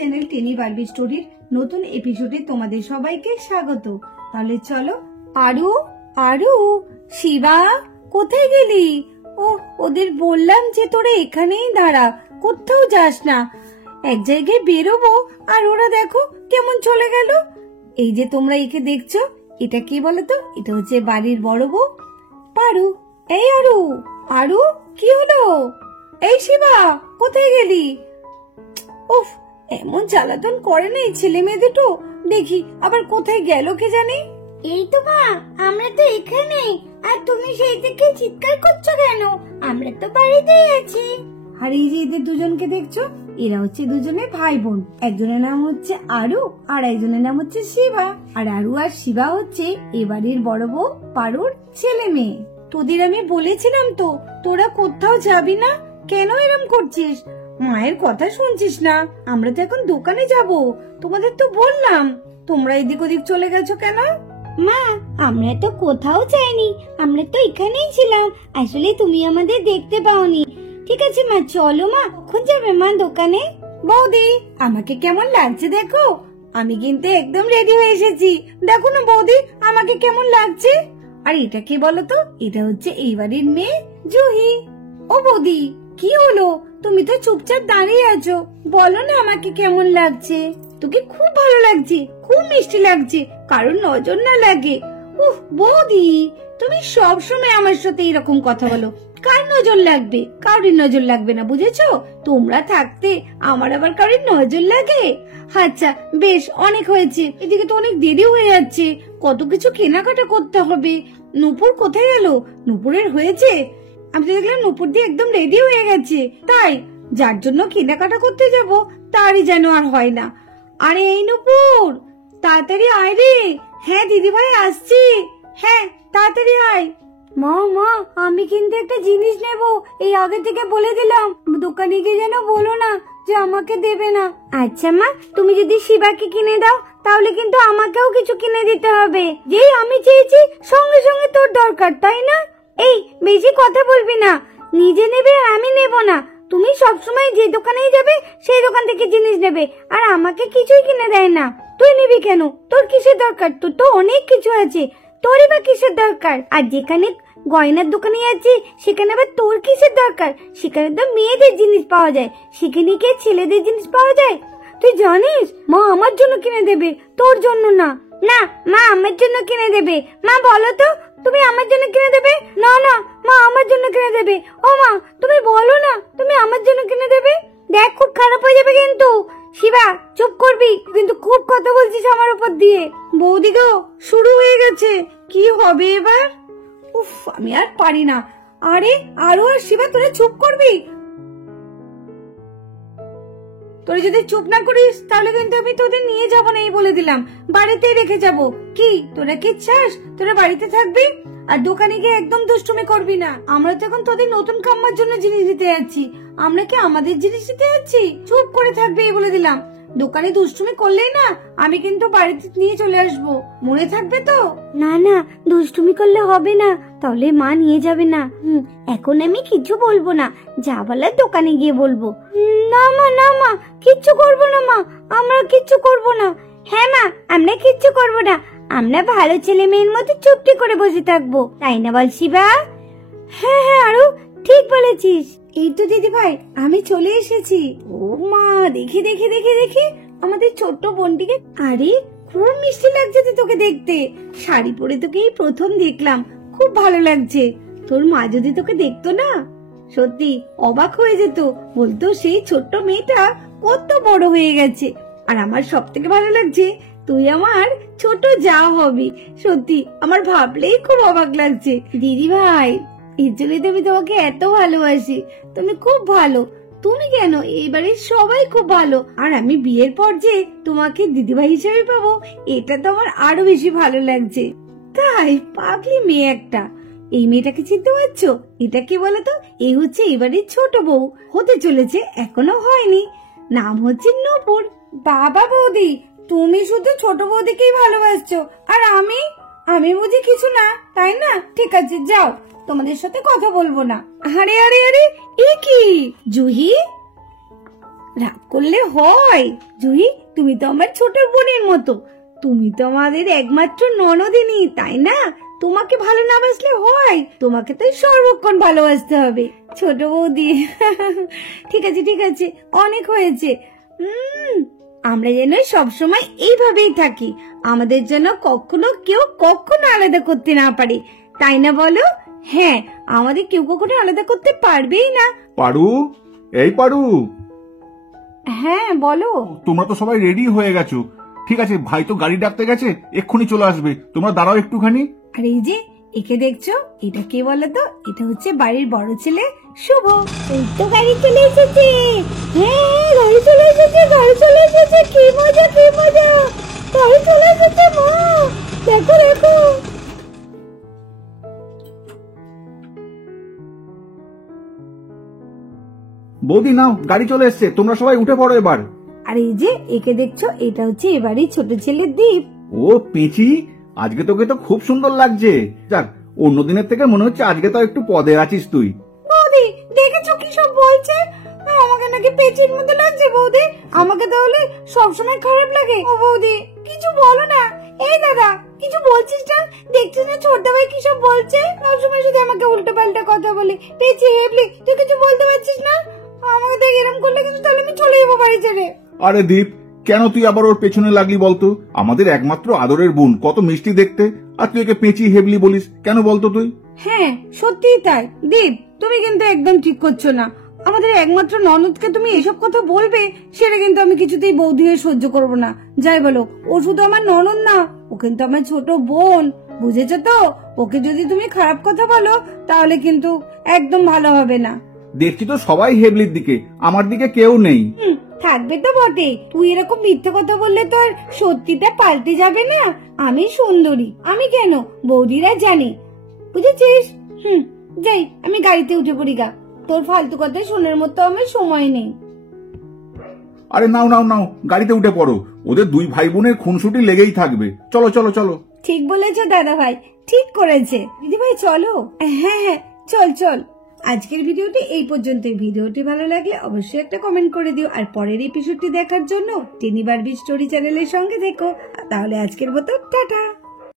Channel টেনি Barbie স্টোরির নতুন এপিসোডে তোমাদের সবাইকে স্বাগত। তাহলে চলো। আরু আরু, শিবা কোথায় গেলি? ও ওদের বললাম যে তোরা এখানেই দাঁড়া, কোথাও যাস না। এক জায়গায় বেরোবো আর ওরা দেখো কেমন চলে গেল। এই যে তোমরা একে দেখছো, এটা কি বলতো? এটা হচ্ছে বাড়ির বড় বউ পারু। এই আরু আরু, কি হলো? এই শিবা কোথায় গেলি? উফ, এমন জ্বালাতন করে না এই ছেলে মেয়ে দুটো। দেখি আবার কোথায় গেল কে জানে। এই তো মা, আমরা তো এখানে। আর তুমি সেই থেকে চিৎকার করছো কেন? আমরা তো বাড়িতেই আছি। আর এই যে এদের দুজনকে দেখছো, এরা হচ্ছে দুজনে ভাই বোন। একজনের নাম হচ্ছে আরু আর একজনের নাম হচ্ছে শিবা। আর আরু আর শিবা হচ্ছে এবাড়ির বড় বউ পারুর ছেলে মেয়ে। তোদের আমি বলেছিলাম তো তোরা কোথাও যাবি না, কেন এরম করছিস? মায়ের কথা শুনছিস না? আমরা তো এখন দোকানে যাব, তোমাদের তো বললাম। তোমরা এদিক ওদিক চলে গেছো কেন? মা, আমরা তো কোথাও যাইনি, আমরা তো এখানেই ছিলাম। আসলে তুমি আমাদের দেখতে পাওনি। ঠিক আছে মা, চলো মা। কখন যাবে মা দোকানে? বৌদি, আমাকে কেমন লাগছে দেখো। আমি কিন্তু একদম রেডি হয়ে এসেছি। দেখো না বৌদি, আমাকে কেমন লাগছে। আর এটা কি বলতো? এটা হচ্ছে এই বাড়ির মেয়ে জুহি। ও বৌদি, কি হলো? তুমি তো চুপচাপ দাঁড়িয়ে আছো, বলো না আমাকে কেমন লাগছে। তোকে খুব ভালো লাগছে, খুব মিষ্টি লাগছে, কারণ নজর না লাগে। উহ বৌদি, তুমি সব সময় আমার সাথে এরকম কথা বলো। কার নজর লাগবে? কারোর নজর লাগবে না, বুঝেছো? তোমরা থাকতে আমার আবার কারোর নজর লাগে? আচ্ছা বেশ, অনেক হয়েছে। এদিকে তো অনেক দেরি হয়ে যাচ্ছে, কত কিছু কেনাকাটা করতে হবে। নূপুর কোথায় গেল? নূপুরের হয়েছে? আমি তো দেখলাম নূপুর দিয়ে একদম রেডি হয়ে গেছে। তাই যার জন্য কেনাকাটা করতে যাব তারই যেন আর হয় না। আরে এই নূপুর, তাড়াতাড়ি আয় রে। হ্যাঁ দিদি ভাই আসছি। হ্যাঁ তাড়াতাড়ি আয়। মা মা, আমি কিন্তু একটা জিনিস নেব, এই আগে থেকে বলে দিলাম। দোকানে গিয়ে যেন বলো না যে আমাকে দেবে না। আচ্ছা মা, তুমি যদি শিবাকে কিনে দাও তাহলে কিন্তু আমাকেও কিছু কিনে দিতে হবে। যেই আমি চেয়েছি সঙ্গে সঙ্গে তোর দরকার, তাই না? এই বেশি কথা বলবি না, নিজে নেবে আর আমি নেব না। তুমি সবসময় যে দোকানেই যাবে সেই দোকান থেকে জিনিস নেবে, আর আমাকে কিছুই কিনে দেয় না। তুই নিবি কেন? তোর কিসের দরকার? তোর তো অনেক কিছু আছে, তোরই বা কিসের দরকার? আর যেখানে গয়নার দোকানে যাচ্ছি সেখানে আবার তোর কিসের দরকার? সেখানে তো মেয়েদের জিনিস পাওয়া যায়, সেখানে কি ছেলেদের জিনিস পাওয়া যায়? তুই জানিস মা আমার জন্য কিনে দেবে, তোর জন্য না। না মা, আমার জন্য কিনে দেবে। মা বলো তো, তুমি আমার জন্য কিনে দেবে? না না মা, আমার জন্য কিনে দেবে। ও মা, তুমি বলো না তুমি আমার জন্য কিনে দেবে। দেখ, খুব খারাপ হয়ে যাবে কিন্তু। শিবা, চুপ করবি কিন্তু, খুব কথা বলছিস আমার উপর দিয়ে। বৌদি গো, শুরু হয়ে গেছে, কি হবে এবার? উফ, আমি আর পারি না। আরে আরো আর শিবা, তোরা চুপ করবি? তোরা যদি চুপ না করিস তাহলে কিন্তু আমি তোদের নিয়ে যাব না, এই বলে দিলাম। বাড়িতেই রেখে যাব। কি তোরা কি চাস তোরা বাড়িতে থাকবি? আর দোকানে গিয়ে একদম দুষ্টুমি করবি না। আমরা তো এখন তোদের নতুন কাম্মার জন্য জিনিস নিতে যাচ্ছি, আমরা কি আমাদের জিনিস নিতে যাচ্ছি? চুপ করে থাকবি, এই বলে দিলাম। দোকানে দুষ্টুমি করলেই না আমি কিন্তু বাড়িতে নিয়ে চলে আসবো, মনে থাকবে তো? না না, দুষ্টুমি করলে হবে না, তাহলে মা নিয়ে যাবে না। এখন আমি কিছু বলবো না, যা বলার দোকানে গিয়ে বলবো। না মা, না মা, কিচ্ছু করবো না মা, আমরা কিচ্ছু করবো না। হ্যাঁ মা, আমরা কিচ্ছু করবো না, আমরা ভালো ছেলে মেয়ের মতো চুপটি করে বসে থাকবো, তাই না বল শিবা? হ্যাঁ হ্যাঁ আরু, ঠিক বলেছিস। এই তো দিদি ভাই, আমি চলে এসেছি। ও মা, দেখি দেখি দেখি দেখি আমাদের ছোট্ট বোনটিকে। আরে খুব মিষ্টি লাগছে তো তোকে দেখতে। শাড়ি পরে তোকে এই প্রথম দেখলাম, খুব ভালো লাগছে। তোর মা যদি তোকে দেখতো না, সত্যি অবাক হয়ে যেত, বলতো সেই ছোট্ট মেয়েটা কত বড় হয়ে গেছে। আর আমার সব থেকে ভালো লাগছে, তুই আমার ছোট যা হবি। সত্যি আমার ভাবলেই খুব অবাক লাগছে। দিদি ভাই, এর জন্যই তো আমি তোমাকে এত ভালোবাসি। তুমি খুব ভালো। তুমি কেন, এই বাড়ির সবাই খুব ভালো। আর আমি বিয়ের পর যে তোমাকে দিদিভাই হিসেবে পাবো, এটা তো আমার আরো বেশি ভালো লাগছে। তাই পাগলি মেয়ে একটা। এই মেয়েটাকে চিনতে পারছো? এটা কি বলতো? এই হচ্ছে এই বাড়ির ছোট বউ, হতে চলেছে, এখনো হয়নি। নাম হচ্ছে নূপুর। বাবা বৌদি, তুমি শুধু ছোট বৌদিকেই ভালোবাসছো, আর আমি বুঝি কিছু না, তাই না? ঠিক আছে যাও, তোমাদের সাথে কথা বলবো না। আরে আরে আরে, এ কি জুহি? রাগ করলে হয়? জুহি, তুমি তো আমার ছোট বোনের মতো, তুমি তো আমাদের একমাত্র ননদিনী, তাই না? তোমাকে ভালো না বাসলে হয়? তোমাকে তো সর্বক্ষণ ভালোবাসতে হবে ছোট বৌদি। ঠিক আছে ঠিক আছে, অনেক হয়েছে। আমরা যেন সবসময় এইভাবেই থাকি, আমাদের যেন কখনো কেউ কখনো আলাদা করতে না পারে, তাই না বলো? হ্যাঁ, আমাদের কেউ কখনো আলাদা করতে পারবেই না। পারু, এই পারু, হ্যাঁ বলো। তোমরা তো সবাই রেডি হয়ে গেছো। ঠিক আছে, ভাই তো গাড়ি ডাকতে গেছে, এক্ষুনি চলে আসবে, তোমরা দাঁড়াও একটুখানি। আর এই যে একে দেখছো, এটা কে বলো তো? এটা হচ্ছে বাড়ির বড় ছেলে শুভ। এই তো গাড়ি চলে এসেছে। হ্যাঁ, গাড়ি চলে এসেছে, গাড়ি চলে এসেছে। কি মজা, কি মজা, গাড়ি চলে এসেছে। মা দেখো দেখো। বৌদি নাও, গাড়ি চলে এসছে, তোমরা সবাই উঠে পড়ো এবার। আর এই যে একে দেখছো, এটা হচ্ছে এবারই ছোট ছেলে দীপ। ও পেঁচি, আজকে তোকে তো খুব সুন্দর লাগছে। যাক, অন্য দিনের থেকে মনে হচ্ছে আজকে তো একটু পদে আছিস তুই। বৌদি দেখেছো কি সব বলছে? আমাকে নাকি পেঁচির মতো লাগছে। বৌদি, আমাকে তাহলে সবসময় খারাপ লাগে? ও বৌদি, কিছু বলো না। এই দাদা, কিছু বলছিস না? দেখছিস না ছোট ভাই কি সব বলছে? সবসময় শুধু আমাকে উল্টো পাল্টা কথা বলে। পেঁচি হেবলি, তুই কিছু বলতে পারছিস না? আমাকে দেখ এরকম করলে কিন্তু তাহলে আমি চলে যাবো বাড়ি ছেড়ে। আরে দীপ, কেন তুই আবার ওর পেছনে লাগলি বলতো? আমাদের একমাত্র আদরের বোন, কত মিষ্টি দেখতে, আর তুই একে পেঁচি হেবলি বলিস কেন বলতো তুই? হ্যাঁ সত্যিই তাই। দীপ, তুমি কিন্তু একদম ঠিক করছো না। আমাদের একমাত্র ননদকে তুমি এসব কথা বলবে, সেটা কিন্তু আমি কিছুতেই বৌদি হয়ে সহ্য করবো না। যাই বলো, ও শুধু আমার ননদ না, ও কিন্তু আমার ছোট বোন, বুঝেছো তো? ওকে যদি তুমি খারাপ কথা বলো, তাহলে কিন্তু একদম ভালো হবে না। দেখছি তো সবাই হেবলির দিকে, আমার দিকে কেউ নেই। থাকবে তো বটে, তুই এরকম মিথ্যে কথা বললে তো আর সত্যিটা পাল্টে যাবে না। আমি সুন্দরী, আমি কেন, বৌদিরা জানে, বুঝেছিস? যাই, আমি গাড়িতে উঠে পড়ি গা। তোর ফালতু কথা শোনার মতো আমার সময় নেই। আরে নাও নাও নাও, গাড়িতে উঠে পড়ো, ওদের দুই ভাই বোনের খুনসুটি লেগেই থাকবে। চলো চলো চলো। ঠিক বলেছো দাদা ভাই, ঠিক করেছে। দিদি ভাই চলো। হ্যাঁ হ্যাঁ, চল চল। আজকের ভিডিওটি এই পর্যন্তই। ভিডিওটি ভালো লাগলে অবশ্যই একটা কমেন্ট করে দিও, আর পরের এপিসোডটি দেখার জন্য টেনি বারবি স্টোরি চ্যানেলের সঙ্গে দেখো। তাহলে আজকের মতো টাটা।